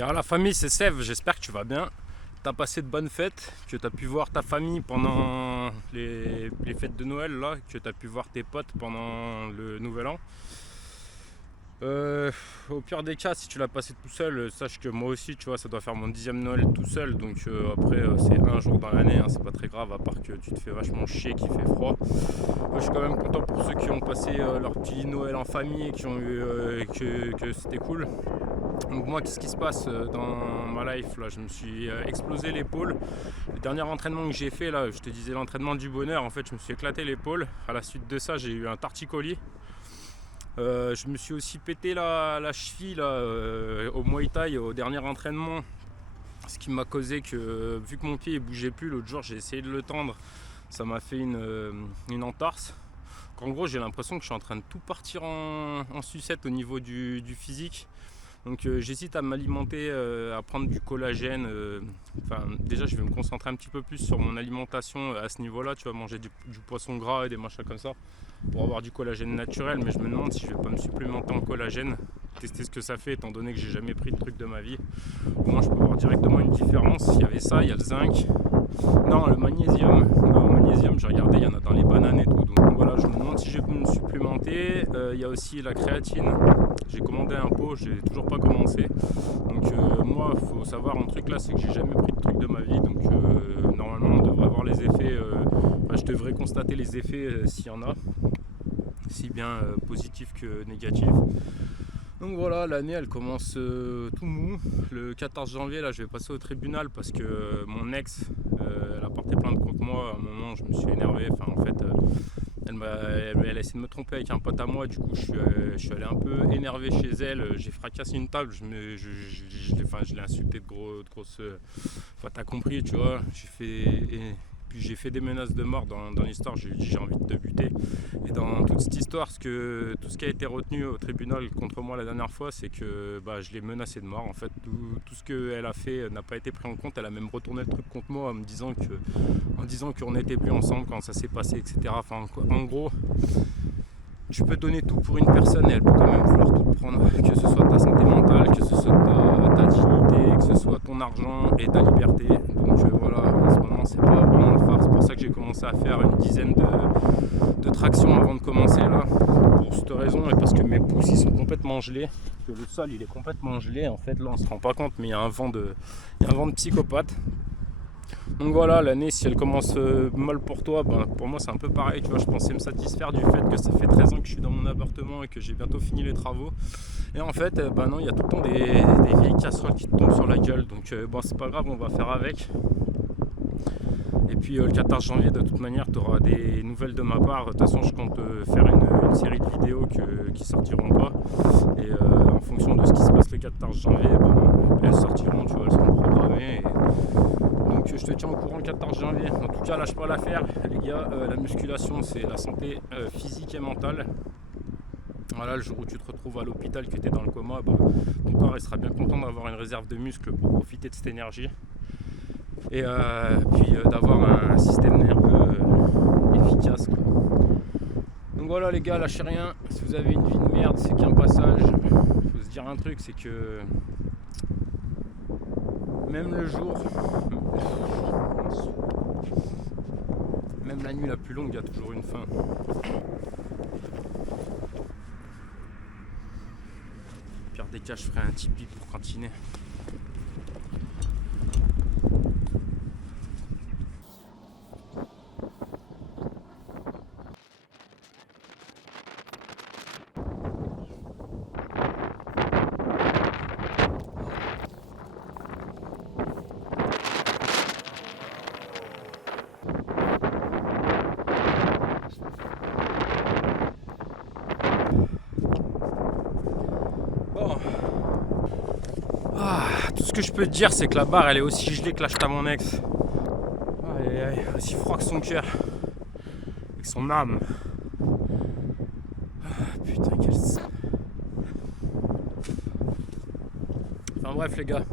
Y'a la famille, c'est Sèvres, j'espère que tu vas bien. T'as passé de bonnes fêtes, que t'as pu voir ta famille pendant les fêtes de Noël, là, que t'as pu voir tes potes pendant le Nouvel An. Au pire des cas, si tu l'as passé tout seul, sache que moi aussi, tu vois, ça doit faire mon 10e Noël tout seul. Donc après, c'est un jour dans l'année, hein, c'est pas très grave, à part que tu te fais vachement chier, qu'il fait froid. Moi, je suis quand même content pour ceux qui ont passé leur petit Noël en famille et qui ont eu que c'était cool. Donc moi, qu'est-ce qui se passe dans ma life là? Je me suis explosé l'épaule. Le dernier entraînement que j'ai fait là, je te disais l'entraînement du bonheur, en fait je me suis éclaté l'épaule. À la suite de ça, j'ai eu un torticolis. Je me suis aussi pété la cheville là, au Muay Thai au dernier entraînement. Ce qui m'a causé que vu que mon pied ne bougeait plus l'autre jour, j'ai essayé de le tendre. Ça m'a fait une entorse. En gros, j'ai l'impression que je suis en train de tout partir en sucette au niveau du physique. Donc j'hésite à m'alimenter, à prendre du collagène. Déjà je vais me concentrer un petit peu plus sur mon alimentation à ce niveau-là. Tu vas manger du poisson gras et des machins comme ça pour avoir du collagène naturel. Mais je me demande si je vais pas me supplémenter en collagène, tester ce que ça fait étant donné que j'ai jamais pris de truc de ma vie. Au moins je peux voir directement une différence. Il y avait ça, il y a le zinc. Non, le magnésium. Le magnésium, j'ai regardé, il y en a dans les bananes et tout. Donc voilà, je me demande si je vais me supplémenter. Il y a aussi la créatine. J'ai commandé un pot, j'ai toujours pas commencé. Donc moi, il faut savoir un truc là, c'est que j'ai jamais pris de truc de ma vie. Donc normalement, on devrait avoir les effets. Je devrais constater les effets s'il y en a, si bien positifs que négatifs. Donc voilà, l'année elle commence tout mou. Le 14 janvier, là, je vais passer au tribunal parce que mon ex, elle a porté plainte contre moi. À un moment, je me suis énervé. Elle a essayé de me tromper avec un pote à moi. Du coup, je suis allé un peu énervé chez elle. J'ai fracassé une table. Je l'ai insulté de grosses. Enfin, t'as compris, tu vois. Puis j'ai fait des menaces de mort dans l'histoire, j'ai dit j'ai envie de te buter. Et dans toute cette histoire, tout ce qui a été retenu au tribunal contre moi la dernière fois, c'est que je l'ai menacé de mort. En fait, tout ce qu'elle a fait n'a pas été pris en compte. Elle a même retourné le truc contre moi en disant qu'on n'était plus ensemble quand ça s'est passé, etc. Enfin, en gros, tu peux donner tout pour une personne et elle peut quand même vouloir tout prendre, que ce soit ta santé mentale, que ce soit ta dignité, que ce soit ton argent et ta liberté. Donc voilà, en ce moment c'est pas vraiment le phare. C'est pour ça que j'ai commencé à faire une dizaine de tractions avant de commencer là, pour cette raison et parce que mes pouces ils sont complètement gelés, que le sol il est complètement gelé. En fait là on se rend pas compte, mais il y a un vent de psychopathe. Donc voilà, l'année, si elle commence mal pour toi, pour moi c'est un peu pareil, tu vois, je pensais me satisfaire du fait que ça fait 13 ans que je suis dans mon appartement et que j'ai bientôt fini les travaux. Et en fait, non, il y a tout le temps des vieilles casseroles qui te tombent sur la gueule, donc c'est pas grave, on va faire avec. Et puis le 14 janvier, de toute manière, tu auras des nouvelles de ma part. De toute façon, je compte faire une série de vidéos qui sortiront pas. Et en fonction de ce qui se passe le 14 janvier, elles sortiront, tu vois, elles seront programmées. Donc je te tiens au courant le 14 janvier. En tout cas, lâche pas l'affaire, les gars. La musculation, c'est la santé physique et mentale. Voilà, le jour où tu te retrouves à l'hôpital, que tu es dans le coma, ton corps il sera bien content d'avoir une réserve de muscles pour profiter de cette énergie. Et puis d'avoir un système nerveux efficace, quoi. Donc voilà les gars, lâchez rien. Si vous avez une vie de merde, c'est qu'un passage. Il faut se dire un truc, c'est que même le jour, même la nuit la plus longue, il y a toujours une fin. Au pire des cas, je ferai un Tipeee pour cantiner. Tout ce que je peux te dire, c'est que la barre elle est aussi gelée que l'acheter à mon ex. Aussi froid que son cœur, avec son âme. Putain, quel. Enfin bref, les gars,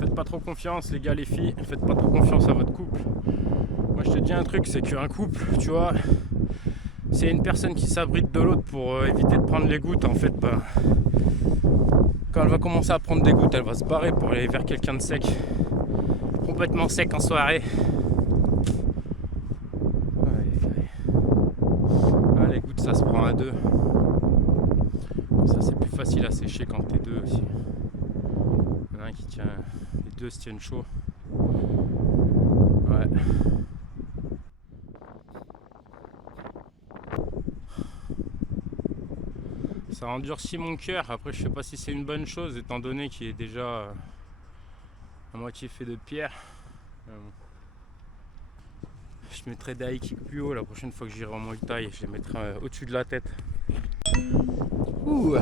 faites pas trop confiance, les gars, les filles, faites pas trop confiance à votre couple. Moi, je te dis un truc, c'est qu'un couple, tu vois, c'est une personne qui s'abrite de l'autre pour éviter de prendre les gouttes. En fait, Quand elle va commencer à prendre des gouttes, elle va se barrer pour aller vers quelqu'un de sec. Complètement sec en soirée. Ah, les gouttes, ça se prend à deux. Comme ça, c'est plus facile à sécher quand t'es deux aussi. Il y en a un qui tient, les deux se tiennent chaud. Ouais. Ça endurcit mon cœur. Après, je sais pas si c'est une bonne chose étant donné qu'il est déjà à moitié fait de pierre. Je mettrai des high kicks plus haut la prochaine fois que j'irai en Muay Thai. Je les mettrai au-dessus de la tête. Ouh.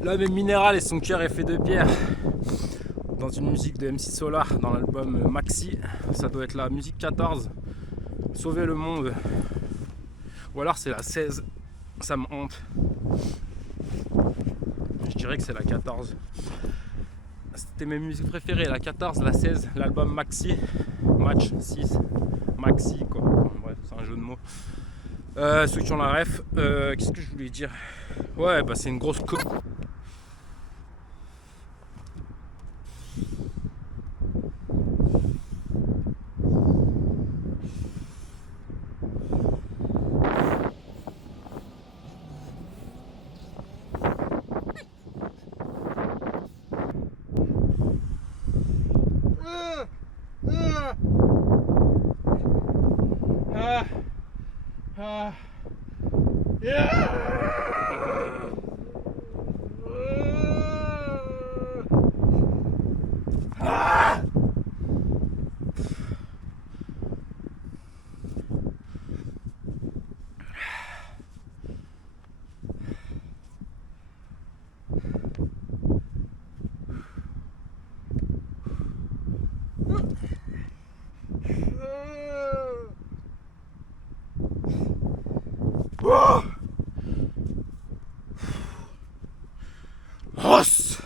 L'homme est minéral et son cœur est fait de pierre. Dans une musique de MC Solar, dans l'album Maxi, ça doit être la musique 14. Sauver le monde. Ou alors c'est la 16. Ça me hante. Je dirais que c'est la 14. C'était mes musiques préférées, la 14, la 16, l'album Maxi, Match 6, Maxi quoi. Enfin, bref, c'est un jeu de mots. Ceux qui ont la ref, qu'est-ce que je voulais dire? Ouais, bah c'est une grosse Ross.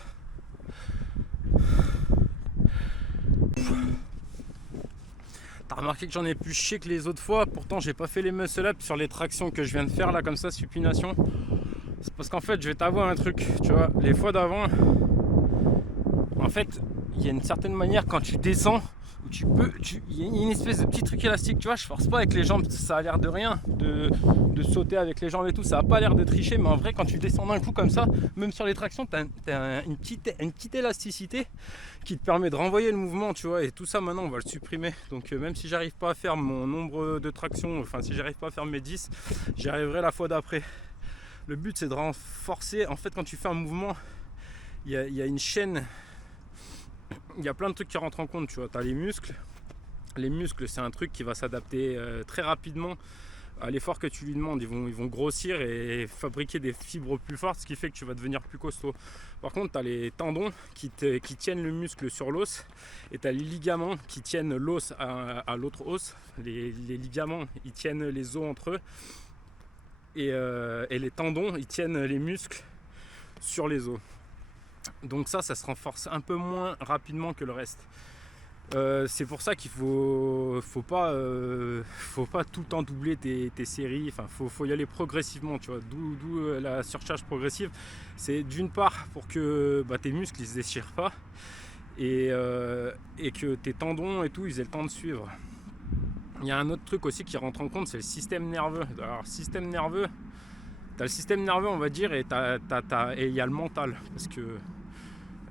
T'as remarqué que j'en ai plus chier que les autres fois, pourtant j'ai pas fait les muscle up sur les tractions que je viens de faire là comme ça, supination. C'est parce qu'en fait je vais t'avouer un truc, tu vois, les fois d'avant, en fait il y a une certaine manière quand tu descends, où il y a une espèce de petit truc élastique, tu vois, je force pas avec les jambes, ça a l'air de rien, de sauter avec les jambes et tout, ça a pas l'air de tricher, mais en vrai quand tu descends d'un coup comme ça, même sur les tractions, t'as une petite élasticité qui te permet de renvoyer le mouvement, tu vois, et tout ça maintenant on va le supprimer, donc même si j'arrive pas à faire mon nombre de tractions, enfin si j'arrive pas à faire mes 10, j'y arriverai la fois d'après. Le but c'est de renforcer, en fait quand tu fais un mouvement, il y a une chaîne. Il y a plein de trucs qui rentrent en compte, tu vois. Tu as les muscles. Les muscles, c'est un truc qui va s'adapter très rapidement à l'effort que tu lui demandes. Ils vont grossir et fabriquer des fibres plus fortes, ce qui fait que tu vas devenir plus costaud. Par contre, tu as les tendons qui tiennent le muscle sur l'os et tu as les ligaments qui tiennent l'os à l'autre os. Les ligaments, ils tiennent les os entre eux et les tendons, ils tiennent les muscles sur les os. Donc ça se renforce un peu moins rapidement que le reste. C'est pour ça qu'il faut pas tout le temps doubler tes séries. Enfin, faut y aller progressivement, tu vois. D'où la surcharge progressive. C'est d'une part pour que tes muscles ils se déchirent pas et que tes tendons et tout ils aient le temps de suivre. Il y a un autre truc aussi qui rentre en compte, c'est le système nerveux. Alors système nerveux, t'as le système nerveux on va dire et il y a le mental parce que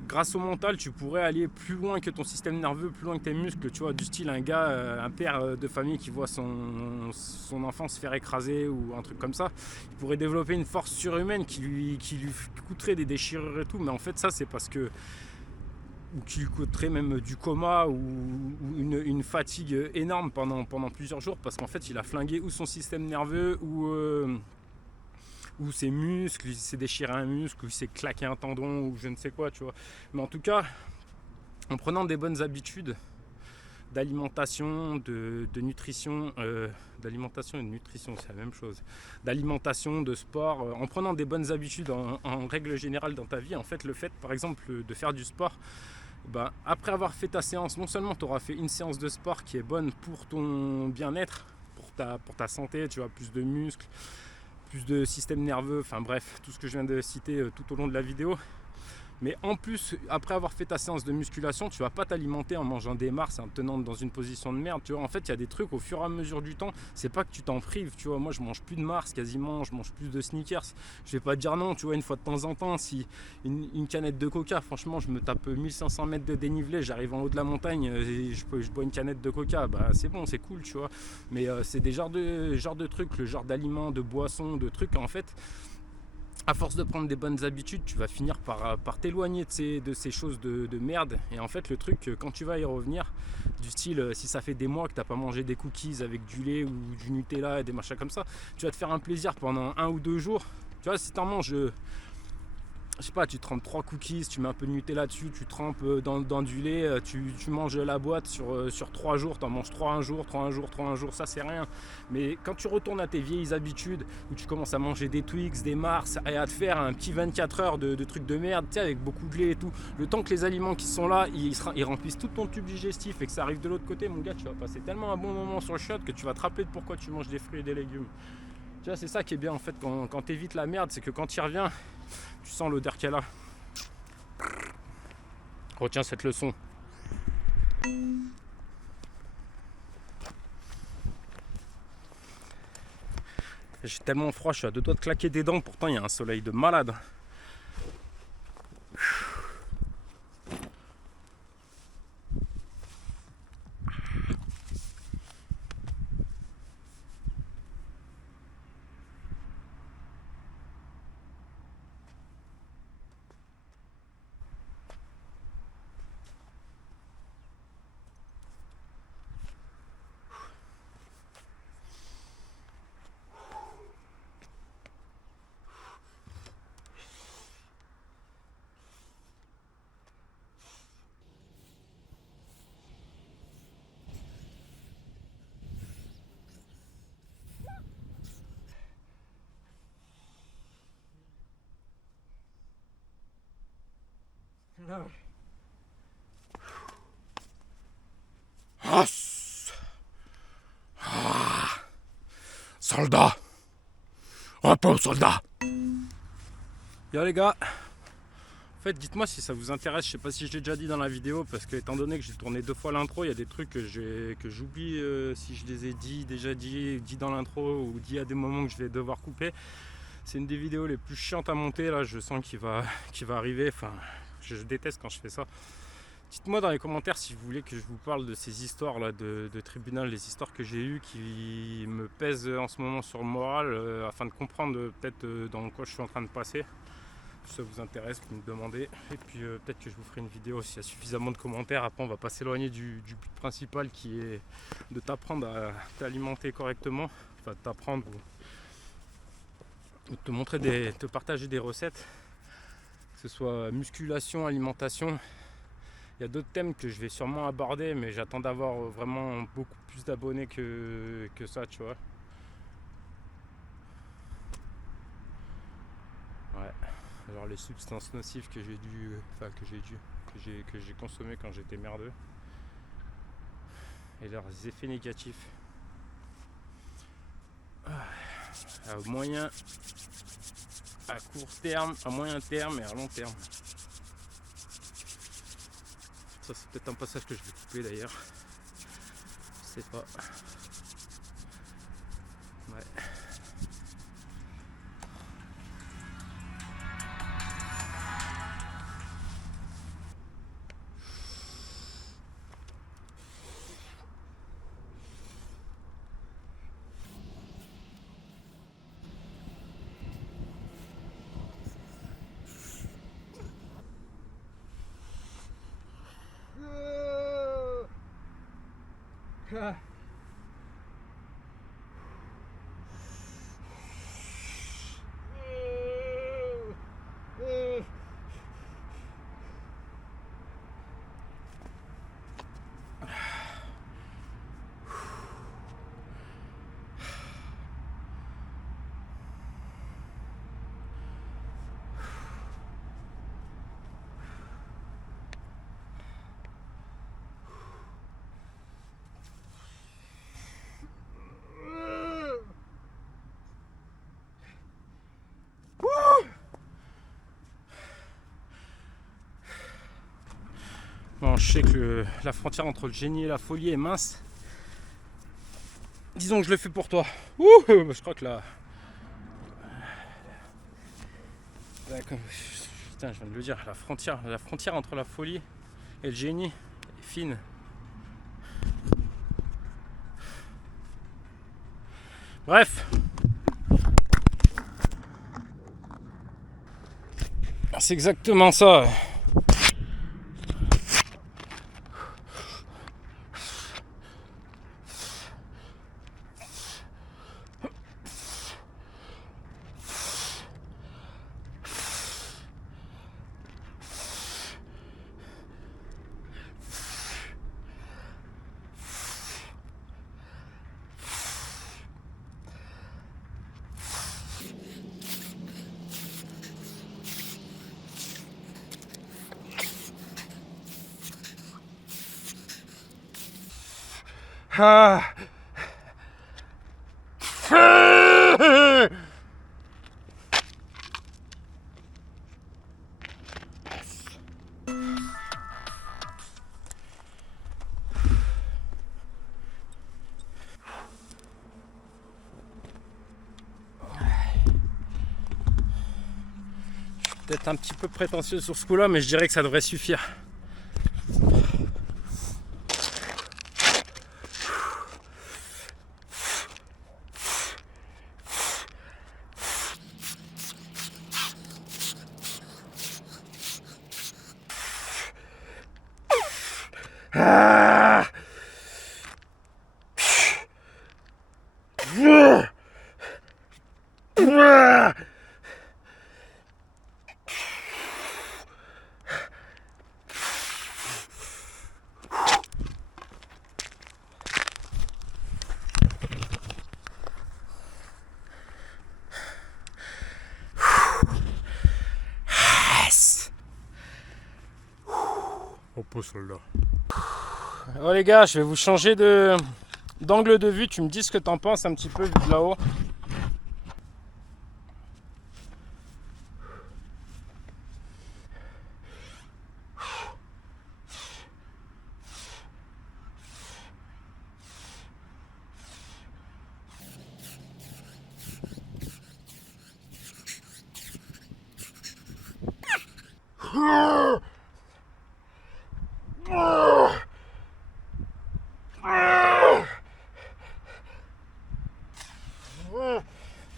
grâce au mental, tu pourrais aller plus loin que ton système nerveux, plus loin que tes muscles, tu vois, du style un gars, un père de famille qui voit son enfant se faire écraser ou un truc comme ça, il pourrait développer une force surhumaine qui lui coûterait des déchirures et tout, mais en fait ça c'est parce que ou qui lui coûterait même du coma ou une fatigue énorme pendant plusieurs jours parce qu'en fait il a flingué ou son système nerveux ou ses muscles, il s'est déchiré un muscle, ou il s'est claqué un tendon, ou je ne sais quoi, tu vois. Mais en tout cas, en prenant des bonnes habitudes d'alimentation, de nutrition, d'alimentation et de nutrition, c'est la même chose, d'alimentation, de sport, en prenant des bonnes habitudes en règle générale dans ta vie, en fait, le fait, par exemple, de faire du sport, après avoir fait ta séance, non seulement tu auras fait une séance de sport qui est bonne pour ton bien-être, pour ta santé, tu vois, plus de muscles, plus de système nerveux, enfin bref, tout ce que je viens de citer tout au long de la vidéo. Mais en plus, après avoir fait ta séance de musculation, tu vas pas t'alimenter en mangeant des Mars, en te tenant dans une position de merde. Tu vois, en fait, il y a des trucs au fur et à mesure du temps. C'est pas que tu t'en prives. Tu vois, moi, je mange plus de Mars quasiment, je mange plus de Snickers. Je vais pas te dire non. Tu vois, une fois de temps en temps, si une canette de Coca, franchement, je me tape 1500 mètres de dénivelé, j'arrive en haut de la montagne, et je bois une canette de Coca. Bah, c'est bon, c'est cool, tu vois. Mais c'est des genres de trucs, le genre d'aliments, de boissons, de trucs, en fait. À force de prendre des bonnes habitudes, tu vas finir par t'éloigner de ces choses de merde. Et en fait, le truc, quand tu vas y revenir, du style, si ça fait des mois que tu n'as pas mangé des cookies avec du lait ou du Nutella et des machins comme ça, tu vas te faire un plaisir pendant 1 ou 2 jours. Tu vois, si tu en manges, je sais pas, tu trempes 3 cookies, tu mets un peu de Nutella dessus, tu trempes dans du lait, tu manges la boîte sur 3 jours, tu en manges 3 un jour, 3 un jour, 3 un jour, ça c'est rien. Mais quand tu retournes à tes vieilles habitudes, où tu commences à manger des Twix, des Mars, et à te faire un petit 24 heures de trucs de merde, tu sais, avec beaucoup de lait et tout, le temps que les aliments qui sont là, ils remplissent tout ton tube digestif et que ça arrive de l'autre côté, mon gars, tu vas passer tellement un bon moment sur le shot que tu vas te rappeler de pourquoi tu manges des fruits et des légumes. Tu vois, c'est ça qui est bien en fait quand tu évites la merde, c'est que quand tu y reviens, tu sens l'odeur qu'elle a. Retiens cette leçon. J'ai tellement froid, je suis à 2 doigts de claquer des dents, pourtant il y a un soleil de malade. Soldat! Repos, soldat! Yo les gars! En fait, dites-moi si ça vous intéresse, je sais pas si je l'ai déjà dit dans la vidéo, parce que étant donné que j'ai tourné 2 fois l'intro, il y a des trucs que j'oublie si je les ai déjà dit dans l'intro ou dit à des moments que je vais devoir couper. C'est une des vidéos les plus chiantes à monter, là je sens qu'il va arriver, enfin je déteste quand je fais ça. Dites-moi dans les commentaires si vous voulez que je vous parle de ces histoires là de tribunal, les histoires que j'ai eues qui me pèsent en ce moment sur le moral, afin de comprendre peut-être dans quoi je suis en train de passer. Si ça vous intéresse, vous me demandez. Et puis peut-être que je vous ferai une vidéo s'il y a suffisamment de commentaires. Après on va pas s'éloigner du but principal qui est de t'apprendre à t'alimenter correctement. Enfin de t'apprendre ou de te montrer te partager des recettes. Que ce soit musculation, alimentation. Il y a d'autres thèmes que je vais sûrement aborder, mais j'attends d'avoir vraiment beaucoup plus d'abonnés que ça, tu vois. Ouais. Alors les substances nocives que j'ai consommées quand j'étais merdeux. Et leurs effets négatifs. À moyen, à court terme, à moyen terme et à long terme. Ça c'est peut-être un passage que je vais couper d'ailleurs. Je sais pas. Ouais. Bon, je sais que la frontière entre le génie et la folie est mince. Disons que je le fais pour toi. Ouh, je crois que là... Putain, je viens de le dire, la frontière entre la folie et le génie est fine. Bref. C'est exactement ça. Ah. Peut-être un petit peu prétentieux sur ce coup-là, mais je dirais que ça devrait suffire. Ah. On pose celle-là. Oh les gars, je vais vous changer d'angle de vue. Tu me dis ce que t'en penses un petit peu vu de là-haut.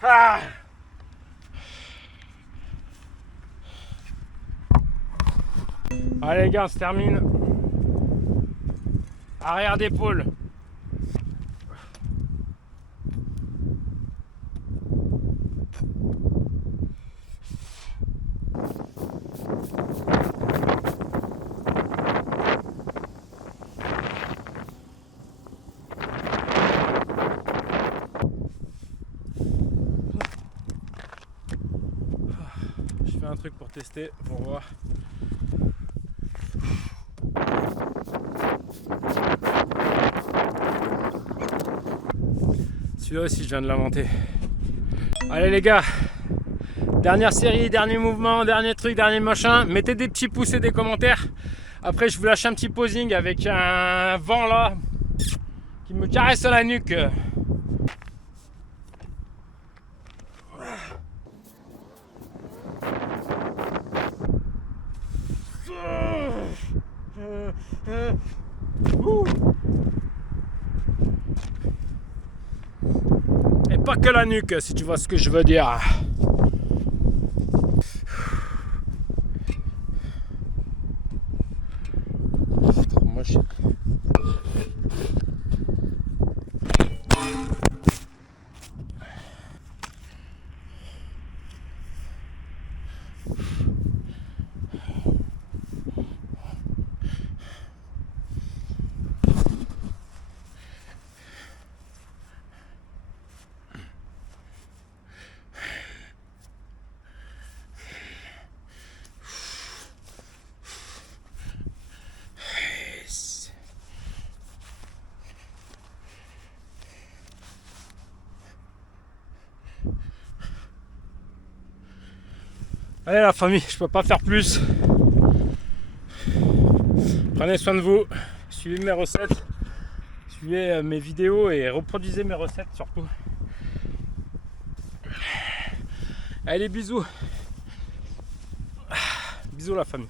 Ah. Allez les gars, on se termine. Arrière d'épaule. Je fais un truc pour tester, pour voir. Celui-là aussi, je viens de l'inventer. Allez les gars, dernière série, dernier mouvement, dernier truc, dernier machin. Mettez des petits pouces et des commentaires. Après, je vous lâche un petit posing avec un vent là qui me caresse la nuque. Et pas que la nuque, si tu vois ce que je veux dire. Moi, je... Allez la famille, je peux pas faire plus. Prenez soin de vous, suivez mes recettes, suivez mes vidéos et reproduisez mes recettes surtout. Allez, bisous. Bisous la famille.